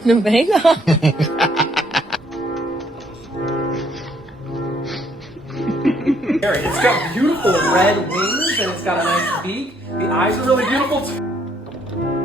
telenovela. It's got beautiful red wings and it's got a nice beak. The eyes are really beautiful too.